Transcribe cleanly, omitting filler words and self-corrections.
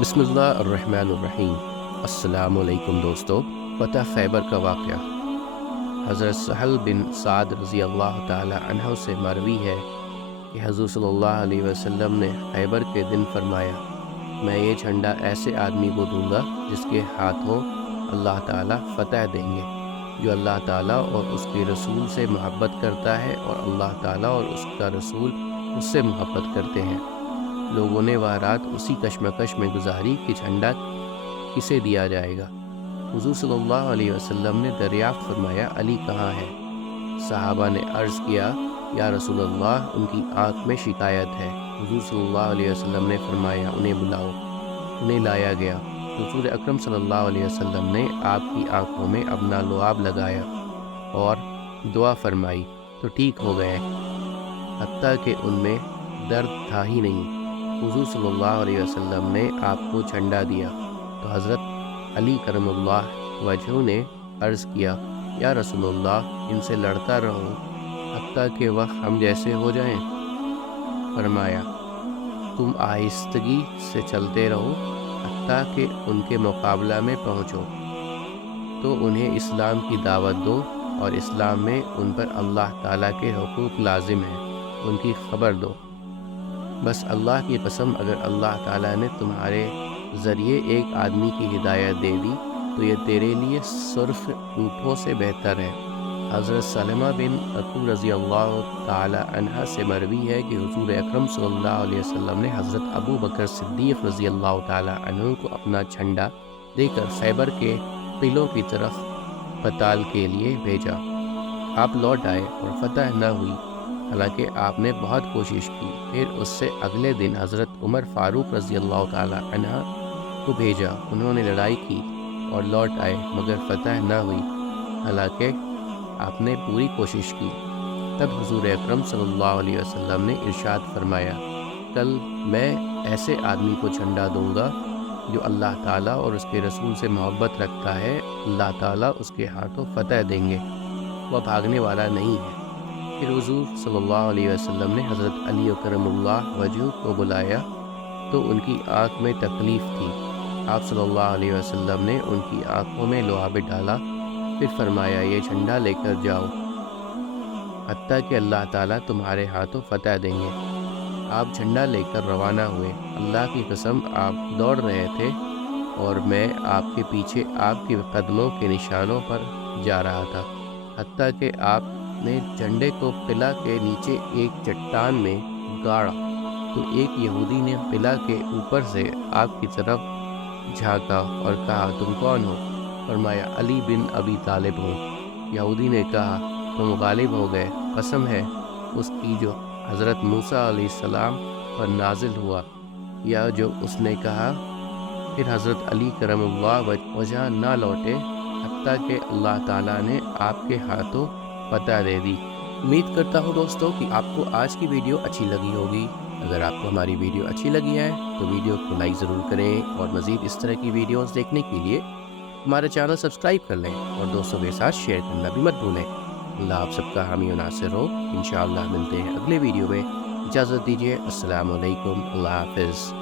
بسم اللہ الرحمن الرحیم۔ السلام علیکم دوستو۔ فتح خیبر کا واقعہ حضرت سہل بن سعد رضی اللہ تعالی عنہ سے مروی ہے کہ حضور صلی اللہ علیہ وسلم نے خیبر کے دن فرمایا، میں یہ جھنڈا ایسے آدمی کو دوں گا جس کے ہاتھوں اللہ تعالیٰ فتح دیں گے، جو اللہ تعالیٰ اور اس کے رسول سے محبت کرتا ہے اور اللہ تعالیٰ اور اس کا رسول اس سے محبت کرتے ہیں۔ لوگوں نے وہ رات اسی کشمکش میں گزاری کہ جھنڈا کسے دیا جائے گا۔ حضور صلی اللہ علیہ وسلم نے دریافت فرمایا، علی کہاں ہے؟ صحابہ نے عرض کیا، یا رسول اللہ، ان کی آنکھ میں شکایت ہے۔ حضور صلی اللہ علیہ وسلم نے فرمایا، انہیں بلاؤ۔ انہیں لایا گیا۔ حضور اکرم صلی اللہ علیہ وسلم نے آپ کی آنکھوں میں اپنا لعاب لگایا اور دعا فرمائی تو ٹھیک ہو گئے، حتیٰ کہ ان میں درد تھا ہی نہیں۔ حضور صلی اللہ علیہ وسلم نے آپ کو جھنڈا دیا تو حضرت علی کرم اللہ وجہہ نے عرض کیا، یا رسول اللہ، ان سے لڑتا رہوں حتیٰ کہ وہ ہم جیسے ہو جائیں؟ فرمایا، تم آہستگی سے چلتے رہو حتیٰ کہ ان کے مقابلہ میں پہنچو تو انہیں اسلام کی دعوت دو اور اسلام میں ان پر اللہ تعالیٰ کے حقوق لازم ہیں، ان کی خبر دو۔ بس اللہ کی قسم، اگر اللہ تعالیٰ نے تمہارے ذریعے ایک آدمی کی ہدایت دے دی تو یہ تیرے لیے صرف اونٹوں سے بہتر ہے۔ حضرت سلمہ بن اکو رضی اللہ تعالی عنہ سے مروی ہے کہ حضور اکرم صلی اللہ علیہ وسلم نے حضرت ابو بکر صدیق رضی اللہ تعالی عنہ کو اپنا جھنڈا دے کر خیبر کے قلعوں کی طرف قتال کے لیے بھیجا۔ آپ لوٹ آئے اور فتح نہ ہوئی، حالانکہ آپ نے بہت کوشش کی۔ پھر اس سے اگلے دن حضرت عمر فاروق رضی اللہ تعالی عنہ کو بھیجا۔ انہوں نے لڑائی کی اور لوٹ آئے مگر فتح نہ ہوئی، حالانکہ آپ نے پوری کوشش کی۔ تب حضور اکرم صلی اللہ علیہ وسلم نے ارشاد فرمایا، کل میں ایسے آدمی کو جھنڈا دوں گا جو اللہ تعالیٰ اور اس کے رسول سے محبت رکھتا ہے، اللہ تعالیٰ اس کے ہاتھوں فتح دیں گے، وہ بھاگنے والا نہیں ہے۔ پھر حضور صلی اللہ علیہ وسلم نے حضرت علی کرم اللہ وجہہ کو بلایا تو ان کی آنکھ میں تکلیف تھی۔ آپ صلی اللہ علیہ وسلم نے ان کی آنکھوں میں لعاب ڈالا، پھر فرمایا، یہ جھنڈا لے کر جاؤ حتیٰ کہ اللہ تعالیٰ تمہارے ہاتھوں فتح دیں گے۔ آپ جھنڈا لے کر روانہ ہوئے۔ اللہ کی قسم، آپ دوڑ رہے تھے اور میں آپ کے پیچھے آپ کے قدموں کے نشانوں پر جا رہا تھا، حتیٰ کہ آپ نے جھنڈے کو قلعہ کے نیچے ایک چٹان میں گاڑا تو ایک یہودی نے قلعہ کے اوپر سے آپ کی طرف جھانکا اور کہا، تم کون ہو؟ فرمایا، علی بن ابی طالب ہوں۔ یہودی نے کہا، تم غالب ہو گئے، قسم ہے اس کی جو حضرت موسیٰ علیہ السلام پر نازل ہوا، یا جو اس نے کہا۔ پھر حضرت علی کرم اللہ وجہ نہ لوٹے حتیٰ کہ اللہ تعالیٰ نے آپ کے ہاتھوں فتح دے دی۔ امید کرتا ہوں دوستو کہ آپ کو آج کی ویڈیو اچھی لگی ہوگی۔ اگر آپ کو ہماری ویڈیو اچھی لگی ہے تو ویڈیو کو لائک ضرور کریں اور مزید اس طرح کی ویڈیوز دیکھنے کے لیے ہمارا چینل سبسکرائب کر لیں اور دوستوں کے ساتھ شیئر کرنا بھی مت بھولیں۔ اللہ آپ سب کا حامی و ناصر ہو۔ انشاءاللہ ملتے ہیں اگلے ویڈیو میں۔ اجازت دیجیے، السلام علیکم، اللہ حافظ۔